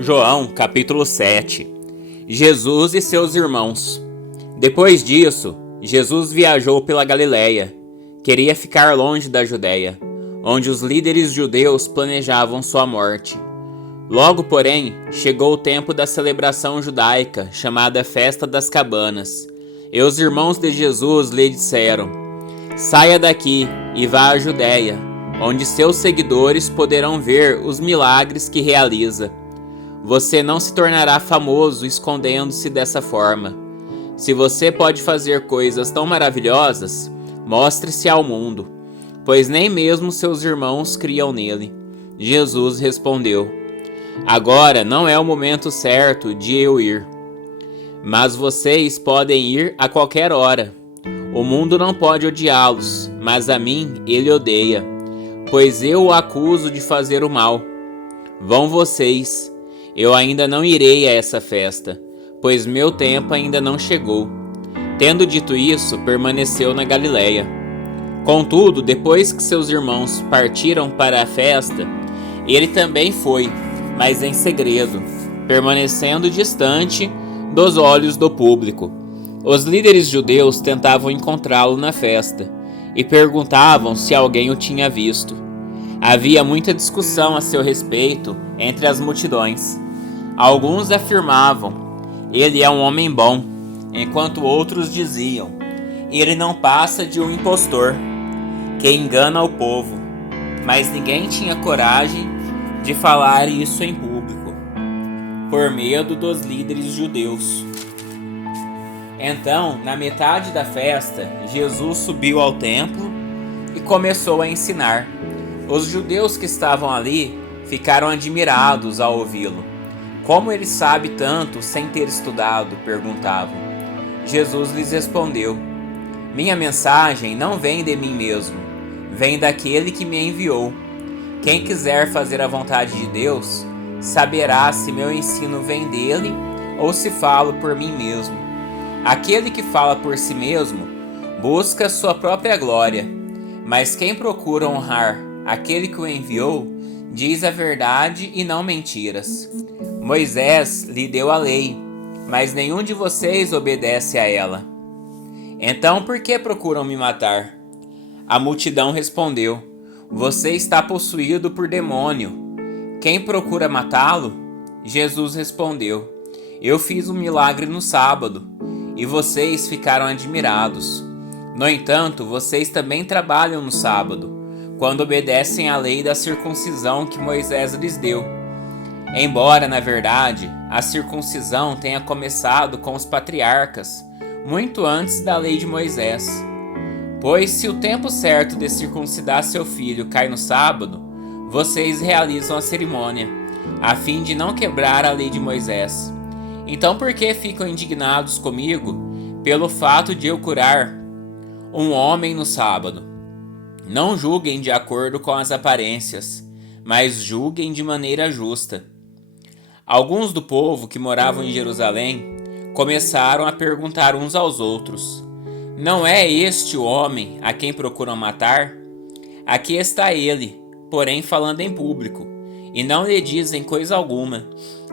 João, capítulo 7. Jesus e seus irmãos. Depois disso, Jesus viajou pela Galiléia. Queria ficar longe da Judéia, onde os líderes judeus planejavam sua morte. Logo, porém, chegou o tempo da celebração judaica, chamada Festa das Cabanas. E os irmãos de Jesus lhe disseram: "Saia daqui e vá à Judéia, onde seus seguidores poderão ver os milagres que realiza. Você não se tornará famoso escondendo-se dessa forma. Se você pode fazer coisas tão maravilhosas, mostre-se ao mundo, pois nem mesmo seus irmãos criam nele." Jesus respondeu: "Agora não é o momento certo de eu ir, mas vocês podem ir a qualquer hora. O mundo não pode odiá-los, mas a mim ele odeia, pois eu o acuso de fazer o mal. Vão vocês. Eu ainda não irei a essa festa, pois meu tempo ainda não chegou." Tendo dito isso, permaneceu na Galiléia. Contudo, depois que seus irmãos partiram para a festa, ele também foi, mas em segredo, permanecendo distante dos olhos do público. Os líderes judeus tentavam encontrá-lo na festa e perguntavam se alguém o tinha visto. Havia muita discussão a seu respeito entre as multidões. Alguns afirmavam: "Ele é um homem bom", enquanto outros diziam: "Ele não passa de um impostor que engana o povo." Mas ninguém tinha coragem de falar isso em público, por medo dos líderes judeus. Então, na metade da festa, Jesus subiu ao templo e começou a ensinar. Os judeus que estavam ali ficaram admirados ao ouvi-lo. "Como ele sabe tanto sem ter estudado?" perguntavam. Jesus lhes respondeu: "Minha mensagem não vem de mim mesmo, vem daquele que me enviou. Quem quiser fazer a vontade de Deus, saberá se meu ensino vem dele ou se falo por mim mesmo. Aquele que fala por si mesmo busca sua própria glória, mas quem procura honrar aquele que o enviou, diz a verdade e não mentiras. Moisés lhe deu a lei, mas nenhum de vocês obedece a ela. Então por que procuram me matar?" A multidão respondeu: "Você está possuído por demônio. Quem procura matá-lo?" Jesus respondeu: "Eu fiz um milagre no sábado, e vocês ficaram admirados. No entanto, vocês também trabalham no sábado, quando obedecem à lei da circuncisão que Moisés lhes deu. Embora, na verdade, a circuncisão tenha começado com os patriarcas, muito antes da lei de Moisés. Pois se o tempo certo de circuncidar seu filho cai no sábado, vocês realizam a cerimônia, a fim de não quebrar a lei de Moisés. Então por que ficam indignados comigo pelo fato de eu curar um homem no sábado? Não julguem de acordo com as aparências, mas julguem de maneira justa." Alguns do povo que moravam em Jerusalém começaram a perguntar uns aos outros: "Não é este o homem a quem procuram matar? Aqui está ele, porém falando em público, e não lhe dizem coisa alguma.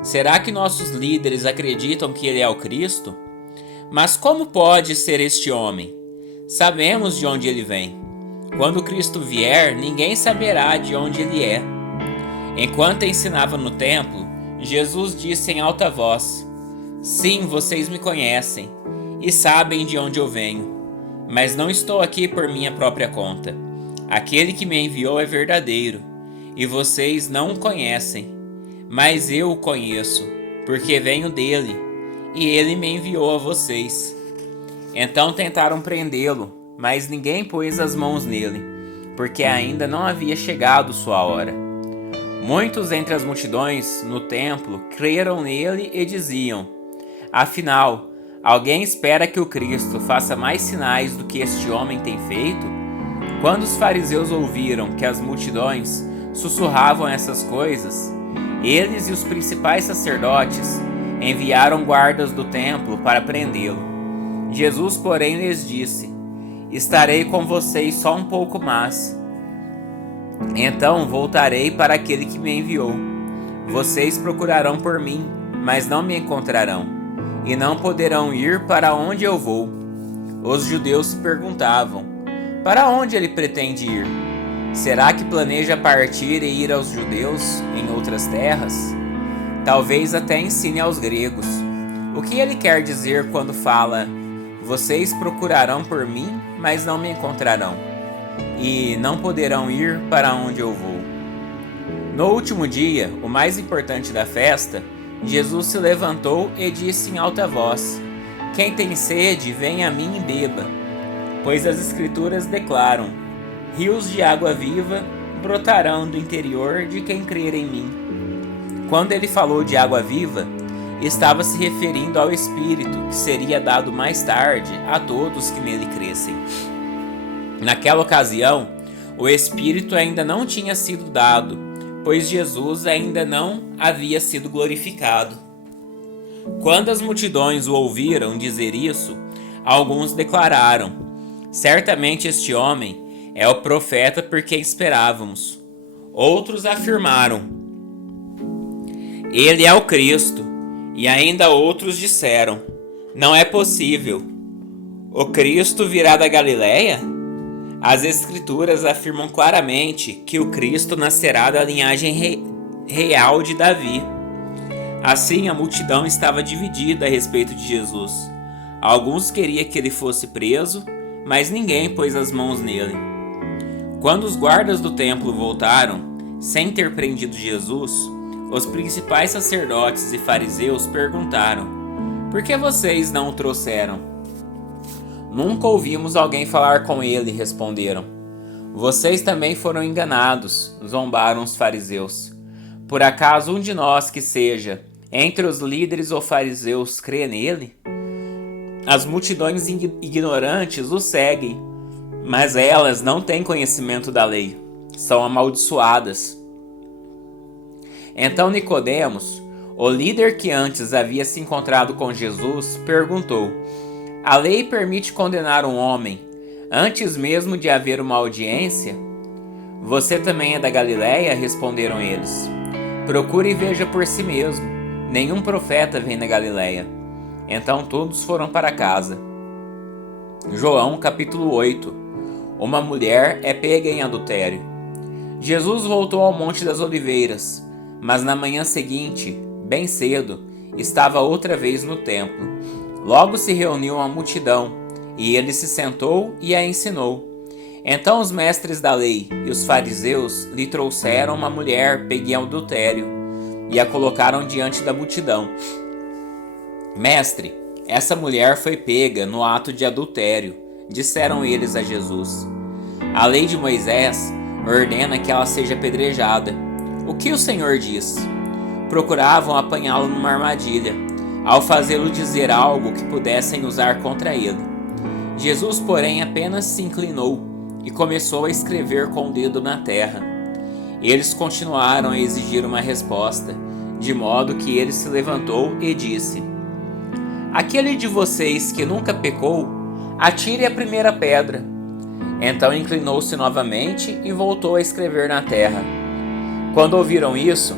Será que nossos líderes acreditam que ele é o Cristo? Mas como pode ser este homem? Sabemos de onde ele vem. Quando Cristo vier, ninguém saberá de onde ele é." Enquanto ensinava no templo, Jesus disse em alta voz: "Sim, vocês me conhecem e sabem de onde eu venho, mas não estou aqui por minha própria conta. Aquele que me enviou é verdadeiro, e vocês não o conhecem, mas eu o conheço, porque venho dele, e ele me enviou a vocês." Então tentaram prendê-lo, mas ninguém pôs as mãos nele, porque ainda não havia chegado sua hora. Muitos entre as multidões no templo creram nele e diziam: "Afinal, alguém espera que o Cristo faça mais sinais do que este homem tem feito?" Quando os fariseus ouviram que as multidões sussurravam essas coisas, eles e os principais sacerdotes enviaram guardas do templo para prendê-lo. Jesus, porém, lhes disse: "Estarei com vocês só um pouco mais. Então voltarei para aquele que me enviou. vocês procurarão por mim, mas não me encontrarão, e não poderão ir para onde eu vou. Os judeus se perguntavam: para onde ele pretende ir? Será que planeja partir e ir aos judeus em outras terras? Talvez até ensine aos gregos. O que ele quer dizer quando fala: vocês procurarão por mim, mas não me encontrarão, e não poderão ir para onde eu vou? No último dia, o mais importante da festa, Jesus se levantou e disse em alta voz: quem tem sede, venha a mim e beba. Pois as Escrituras declaram: rios de água viva brotarão do interior de quem crer em mim. Quando ele falou de água viva, estava se referindo ao Espírito que seria dado mais tarde a todos que nele crescem. Naquela ocasião, o Espírito ainda não tinha sido dado, pois Jesus ainda não havia sido glorificado. Quando as multidões o ouviram dizer isso, alguns declararam: certamente este homem é o profeta por quem esperávamos. Outros afirmaram: ele é o Cristo. E ainda outros disseram: não é possível. O Cristo virá da Galileia? As Escrituras afirmam claramente que o Cristo nascerá da linhagem real de Davi. Assim, a multidão estava dividida a respeito de Jesus. Alguns queriam que ele fosse preso, mas ninguém pôs as mãos nele. Quando os guardas do templo voltaram, sem ter prendido Jesus, os principais sacerdotes e fariseus perguntaram: por que vocês não o trouxeram? Nunca ouvimos alguém falar com ele, responderam. Vocês também foram enganados, zombaram os fariseus. Por acaso um de nós que seja entre os líderes ou fariseus crê nele? As multidões ignorantes o seguem, mas elas não têm conhecimento da lei, são amaldiçoadas. Então Nicodemos, o líder que antes havia se encontrado com Jesus, perguntou: a lei permite condenar um homem antes mesmo de haver uma audiência? Você também é da Galileia? Responderam eles. Procure e veja por si mesmo. Nenhum profeta vem da Galileia. Então todos foram para casa. João capítulo 8. Uma mulher é pega em adultério. Jesus voltou ao Monte das Oliveiras, mas na manhã seguinte, bem cedo, estava outra vez no templo. Logo se reuniu a multidão, e ele se sentou e a ensinou. Então os mestres da lei e os fariseus lhe trouxeram uma mulher pega em adultério, e a colocaram diante da multidão. Mestre, essa mulher foi pega no ato de adultério, disseram eles a Jesus. A lei de Moisés ordena que ela seja apedrejada. O que o Senhor diz? Procuravam apanhá-lo numa armadilha, ao fazê-lo dizer algo que pudessem usar contra ele. Jesus, porém, apenas se inclinou e começou a escrever com o dedo na terra. Eles continuaram a exigir uma resposta, de modo que ele se levantou e disse: aquele de vocês que nunca pecou, atire a primeira pedra. Então inclinou-se novamente e voltou a escrever na terra. Quando ouviram isso,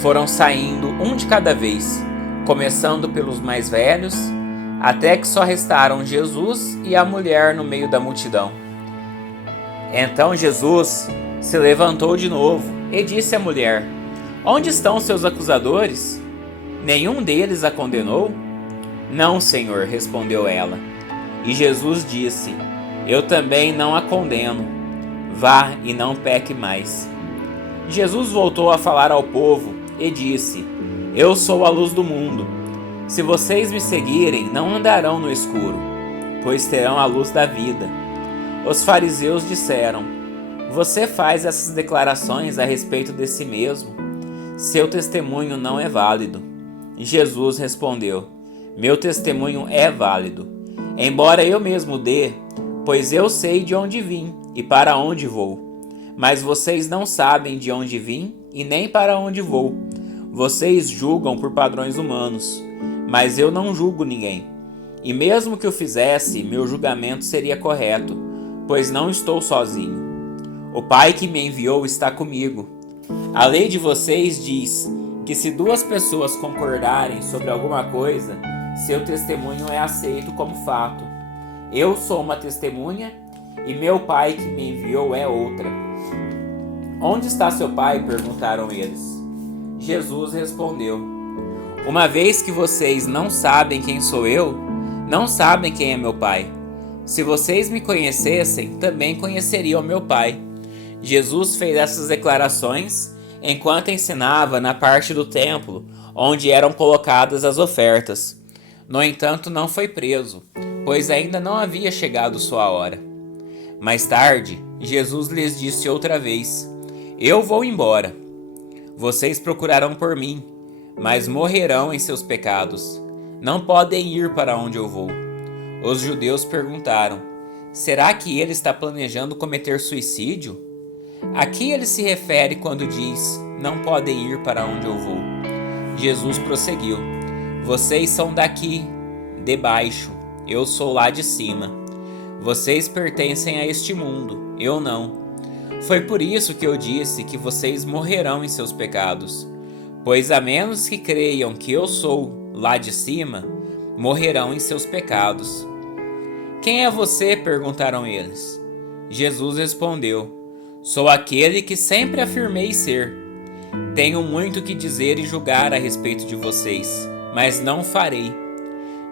foram saindo um de cada vez, começando pelos mais velhos, até que só restaram Jesus e a mulher no meio da multidão. Então Jesus se levantou de novo e disse à mulher: onde estão seus acusadores? Nenhum deles a condenou? Não, Senhor, respondeu ela. E Jesus disse: eu também não a condeno. Vá e não peque mais. Jesus voltou a falar ao povo e disse: eu sou a luz do mundo. Se vocês me seguirem, não andarão no escuro, pois terão a luz da vida. Os fariseus disseram: você faz essas declarações a respeito de si mesmo. Seu testemunho não é válido. Jesus respondeu: meu testemunho é válido, embora eu mesmo dê, pois eu sei de onde vim e para onde vou. Mas vocês não sabem de onde vim e nem para onde vou. Vocês julgam por padrões humanos, mas eu não julgo ninguém. E mesmo que eu fizesse, meu julgamento seria correto, pois não estou sozinho. O Pai que me enviou está comigo. A lei de vocês diz que se duas pessoas concordarem sobre alguma coisa, seu testemunho é aceito como fato. Eu sou uma testemunha e meu pai que me enviou é outra. Onde está seu pai? Perguntaram eles. Jesus respondeu: uma vez que vocês não sabem quem sou eu, não sabem quem é meu pai. Se vocês me conhecessem, também conheceriam meu pai. Jesus fez essas declarações enquanto ensinava na parte do templo onde eram colocadas as ofertas. No entanto, não foi preso, pois ainda não havia chegado sua hora. Mais tarde, Jesus lhes disse outra vez: eu vou embora. Vocês procurarão por mim, mas morrerão em seus pecados. Não podem ir para onde eu vou. Os judeus perguntaram: será que ele está planejando cometer suicídio? A que ele se refere quando diz: não podem ir para onde eu vou? Jesus prosseguiu: vocês são daqui, de baixo, eu sou lá de cima. Vocês pertencem a este mundo, eu não. Foi por isso que eu disse que vocês morrerão em seus pecados, pois a menos que creiam que eu sou lá de cima, morrerão em seus pecados. Quem é você? Perguntaram eles. Jesus respondeu: sou aquele que sempre afirmei ser. Tenho muito que dizer e julgar a respeito de vocês, mas não farei.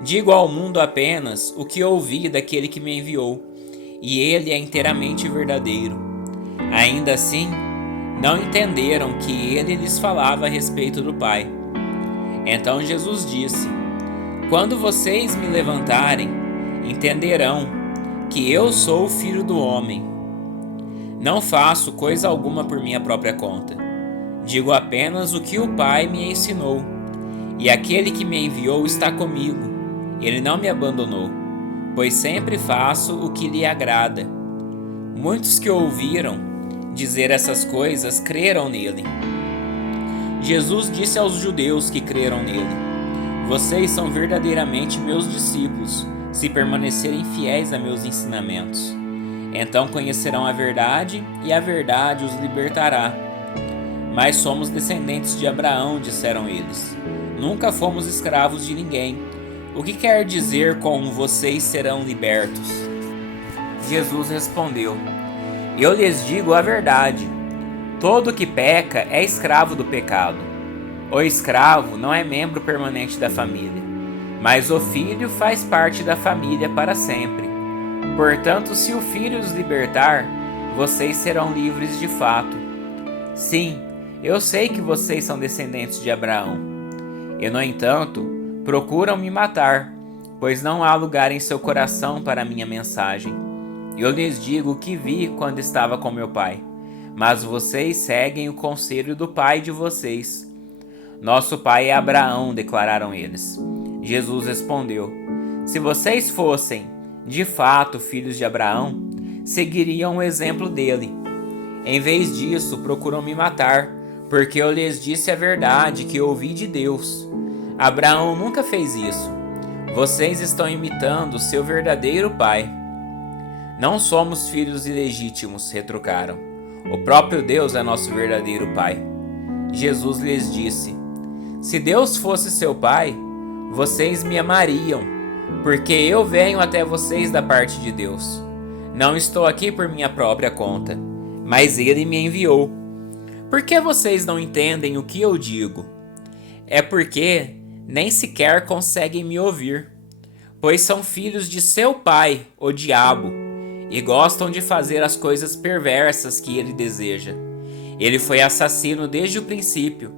Digo ao mundo apenas o que ouvi daquele que me enviou, e ele é inteiramente verdadeiro. Ainda assim, não entenderam que ele lhes falava a respeito do Pai. Então Jesus disse: quando vocês me levantarem, entenderão que eu sou o Filho do Homem. Não faço coisa alguma por minha própria conta. Digo apenas o que o Pai me ensinou. E aquele que me enviou está comigo. Ele não me abandonou, pois sempre faço o que lhe agrada. Muitos que ouviram dizer essas coisas creram nele. Jesus disse aos judeus que creram nele: vocês são verdadeiramente meus discípulos, se permanecerem fiéis a meus ensinamentos. Então conhecerão a verdade, e a verdade os libertará. Mas somos descendentes de Abraão, disseram eles. Nunca fomos escravos de ninguém. O que quer dizer com vocês serão libertos? Jesus respondeu: eu lhes digo a verdade. Todo que peca é escravo do pecado. O escravo não é membro permanente da família, mas o filho faz parte da família para sempre. Portanto, se o Filho os libertar, vocês serão livres de fato. Sim, eu sei que vocês são descendentes de Abraão. E, no entanto, procuram me matar, pois não há lugar em seu coração para a minha mensagem. Eu lhes digo o que vi quando estava com meu pai, mas vocês seguem o conselho do pai de vocês. Nosso pai é Abraão, declararam eles. Jesus respondeu: se vocês fossem de fato filhos de Abraão, seguiriam o exemplo dele. Em vez disso, procuram me matar, porque eu lhes disse a verdade que ouvi de Deus. Abraão nunca fez isso. Vocês estão imitando seu verdadeiro pai. Não somos filhos ilegítimos, retrucaram. O próprio Deus é nosso verdadeiro pai. Jesus lhes disse: se Deus fosse seu pai, vocês me amariam, porque eu venho até vocês da parte de Deus. Não estou aqui por minha própria conta, mas ele me enviou. Por que vocês não entendem o que eu digo? É porque nem sequer conseguem me ouvir, pois são filhos de seu pai, o diabo, e gostam de fazer as coisas perversas que ele deseja. Ele foi assassino desde o princípio.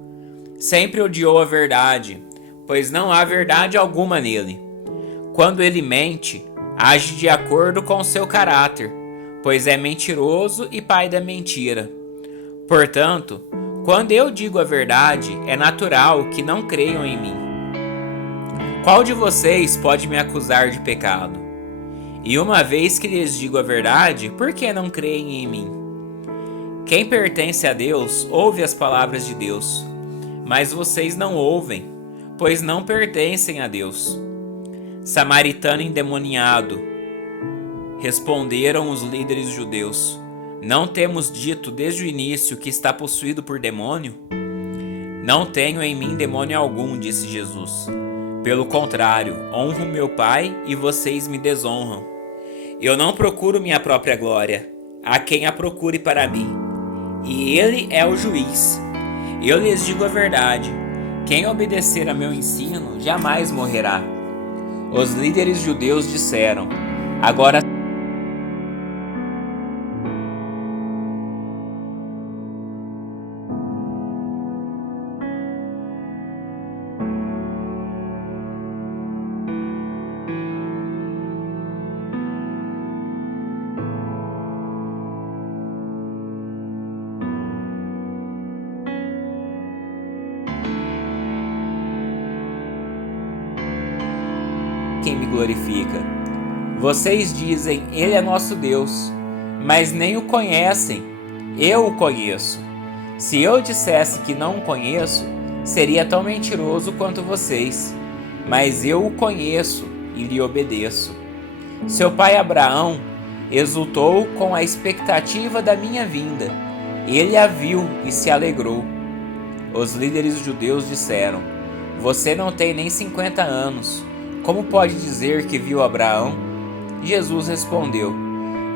Sempre odiou a verdade, pois não há verdade alguma nele. Quando ele mente, age de acordo com seu caráter, pois é mentiroso e pai da mentira. Portanto, quando eu digo a verdade, é natural que não creiam em mim. Qual de vocês pode me acusar de pecado? E uma vez que lhes digo a verdade, por que não creem em mim? Quem pertence a Deus ouve as palavras de Deus, mas vocês não ouvem, pois não pertencem a Deus. Samaritano endemoniado, responderam os líderes judeus. Não temos dito desde o início que está possuído por demônio? Não tenho em mim demônio algum, disse Jesus. Pelo contrário, honro meu Pai e vocês me desonram. Eu não procuro minha própria glória, há quem a procure para mim. E ele é o juiz. Eu lhes digo a verdade, quem obedecer a meu ensino jamais morrerá. Os líderes judeus disseram, agora quem me glorifica. Vocês dizem, ele é nosso Deus, mas nem o conhecem. Eu o conheço. Se eu dissesse que não o conheço, seria tão mentiroso quanto vocês. Mas eu o conheço e lhe obedeço. Seu pai Abraão exultou com a expectativa da minha vinda. Ele a viu e se alegrou. Os líderes judeus disseram, você não tem nem 50 anos. Como pode dizer que viu Abraão? Jesus respondeu,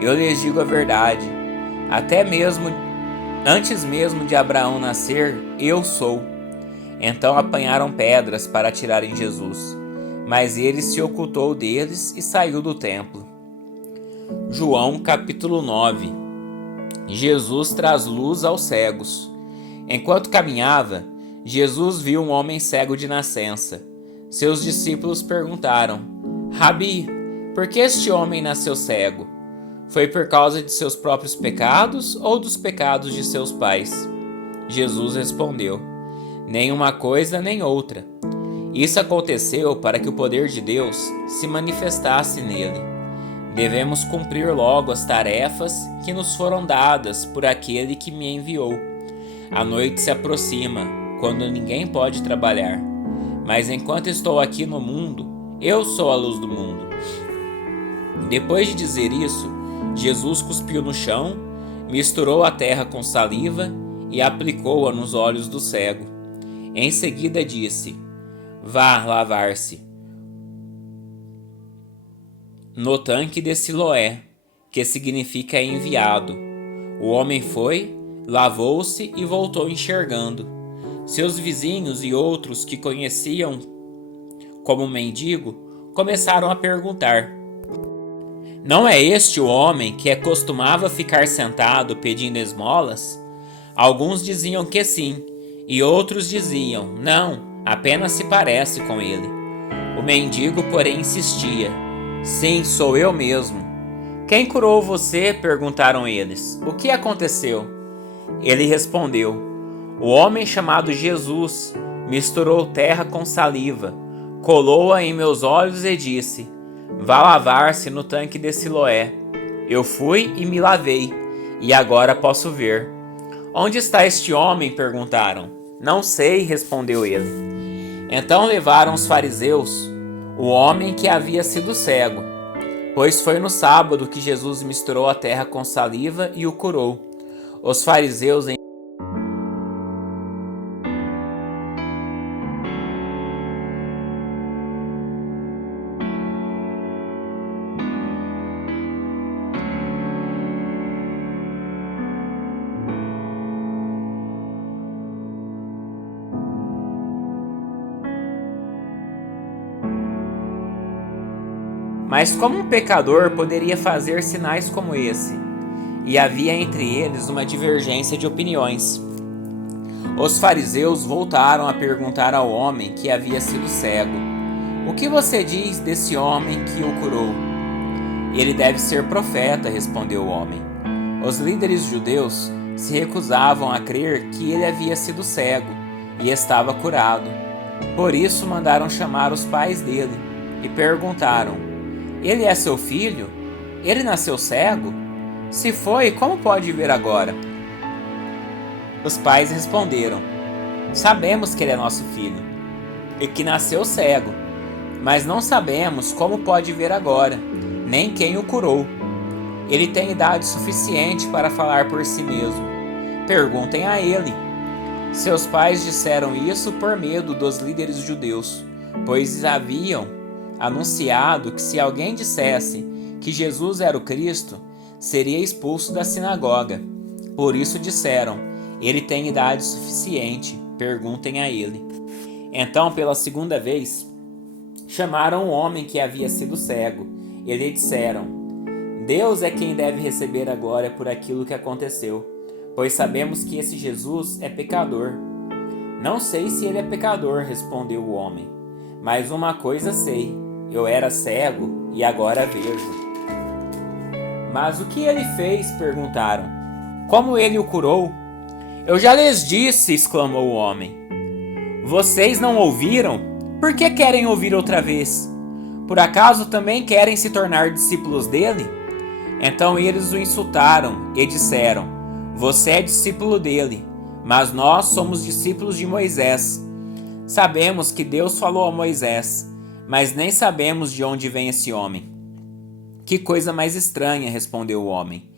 eu lhes digo a verdade, antes mesmo de Abraão nascer, eu sou. Então apanharam pedras para atirarem Jesus, mas ele se ocultou deles e saiu do templo. João capítulo 9. Jesus traz luz aos cegos. Enquanto caminhava, Jesus viu um homem cego de nascença. Seus discípulos perguntaram, Rabi, por que este homem nasceu cego? Foi por causa de seus próprios pecados ou dos pecados de seus pais? Jesus respondeu, nem uma coisa nem outra. Isso aconteceu para que o poder de Deus se manifestasse nele. Devemos cumprir logo as tarefas que nos foram dadas por aquele que me enviou. A noite se aproxima, quando ninguém pode trabalhar. Mas enquanto estou aqui no mundo, eu sou a luz do mundo. Depois de dizer isso, Jesus cuspiu no chão, misturou a terra com saliva e aplicou-a nos olhos do cego. Em seguida disse, vá lavar-se no tanque de Siloé, que significa enviado. O homem foi, lavou-se e voltou enxergando. Seus vizinhos e outros que conheciam como mendigo começaram a perguntar, não é este o homem que costumava ficar sentado pedindo esmolas? Alguns diziam que sim, e outros diziam, não, apenas se parece com ele. O mendigo, porém, insistia, sim, sou eu mesmo. Quem curou você? Perguntaram eles. O que aconteceu? Ele respondeu, o homem chamado Jesus misturou terra com saliva, colou-a em meus olhos e disse, vá lavar-se no tanque de Siloé. Eu fui e me lavei, e agora posso ver. Onde está este homem? Perguntaram. Não sei, respondeu ele. Então levaram os fariseus o homem que havia sido cego, pois foi no sábado que Jesus misturou a terra com saliva e o curou. Os fariseus Mas como um pecador poderia fazer sinais como esse? E havia entre eles uma divergência de opiniões. Os fariseus voltaram a perguntar ao homem que havia sido cego, o que você diz desse homem que o curou? Ele deve ser profeta, respondeu o homem. Os líderes judeus se recusavam a crer que ele havia sido cego e estava curado. Por isso mandaram chamar os pais dele e perguntaram, ele é seu filho? Ele nasceu cego? Se foi, como pode ver agora? Os pais responderam, sabemos que ele é nosso filho e que nasceu cego, mas não sabemos como pode ver agora, nem quem o curou. Ele tem idade suficiente para falar por si mesmo. Perguntem a ele. Seus pais disseram isso por medo dos líderes judeus, pois haviam anunciado que se alguém dissesse que Jesus era o Cristo, seria expulso da sinagoga. Por isso disseram: ele tem idade suficiente, perguntem a ele. Então, pela segunda vez, chamaram o homem que havia sido cego e lhe disseram: Deus é quem deve receber a glória por aquilo que aconteceu, pois sabemos que esse Jesus é pecador. Não sei se ele é pecador, respondeu o homem, mas uma coisa sei: eu era cego e agora vejo. Mas o que ele fez? Perguntaram. Como ele o curou? Eu já lhes disse, exclamou o homem. Vocês não ouviram? Por que querem ouvir outra vez? Por acaso também querem se tornar discípulos dele? Então eles o insultaram e disseram: Você é discípulo dele, mas nós somos discípulos de Moisés. Sabemos que Deus falou a Moisés, mas nem sabemos de onde vem esse homem. Que coisa mais estranha, respondeu o homem.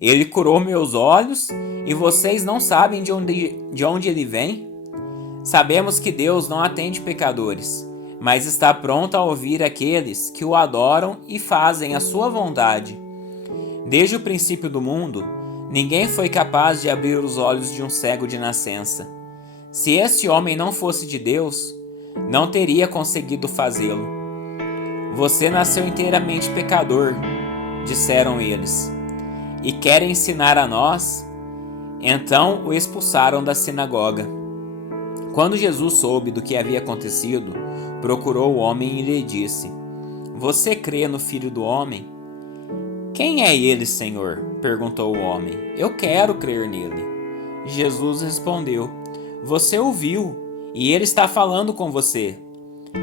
Ele curou meus olhos e vocês não sabem de onde ele vem? Sabemos que Deus não atende pecadores, mas está pronto a ouvir aqueles que o adoram e fazem a sua vontade. Desde o princípio do mundo, ninguém foi capaz de abrir os olhos de um cego de nascença. Se esse homem não fosse de Deus, não teria conseguido fazê-lo. Você nasceu inteiramente pecador, disseram eles, e quer ensinar a nós? Então o expulsaram da sinagoga. Quando Jesus soube do que havia acontecido, procurou o homem e lhe disse: Você crê no Filho do Homem? Quem é ele, Senhor? Perguntou o homem. Eu quero crer nele. Jesus respondeu: Você o viu, e ele está falando com você.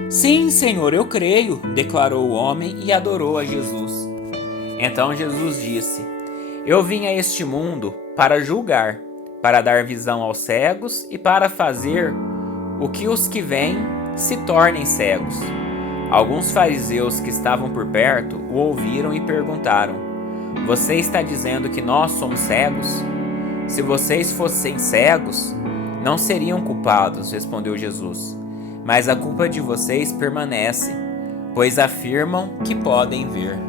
Sim, Senhor, eu creio, declarou o homem e adorou a Jesus. Então Jesus disse: Eu vim a este mundo para julgar, para dar visão aos cegos e para fazer o que os que vêm se tornem cegos. Alguns fariseus que estavam por perto o ouviram e perguntaram: Você está dizendo que nós somos cegos? Se vocês fossem cegos, não seriam culpados, respondeu Jesus. Mas a culpa de vocês permanece, pois afirmam que podem ver.